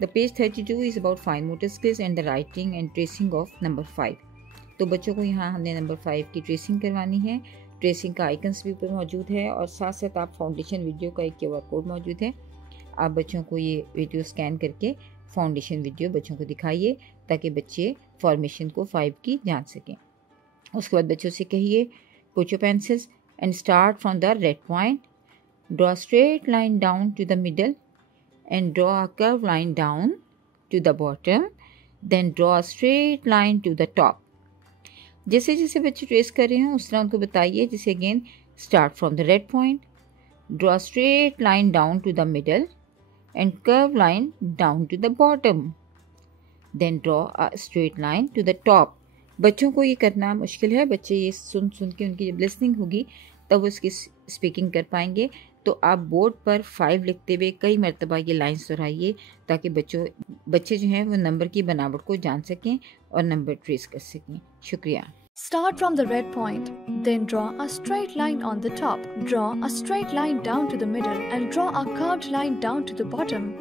The page 32 is about fine motor skills and the writing and tracing of number 5। तो बच्चों को यहाँ हमने नंबर 5 की ट्रेसिंग करवानी है। ट्रेसिंग का आइकन्स भी ऊपर मौजूद है और साथ साथ आप फाउंडेशन वीडियो का एक QR कोड मौजूद है। आप बच्चों को ये वीडियो स्कैन करके फाउंडेशन वीडियो बच्चों को दिखाइए ताकि बच्चे फॉर्मेशन को 5 की जान सकें। उसके बाद बच्चों से कहिए put your pencils and start from the red point, draw straight line down to the middle and draw a curved line down to the bottom, then draw a straight line to the top। जैसे जैसे बच्चे trace कर रहे हैं उस तरह उनको बताइए। जैसे again start from the red point, draw straight line down to the middle and curve line down to the bottom, then draw a straight line to the top. बच्चों को ये करना मुश्किल है, बच्चे ये सुन सुन के उनकी जब लिसनिंग होगी तब वो इसकी स्पीकिंग कर पाएंगे। तो आप बोर्ड पर 5 लिखते हुए कई मरतबा ये लाइन्स दोहराइए ताकि बच्चे जो हैं वो नंबर की बनावट को जान सकें और नंबर ट्रेस कर सकें। शुक्रिया। Start from the red point, then draw a straight line on the top. Draw a straight line down to the middle and draw a curved line down to the bottom.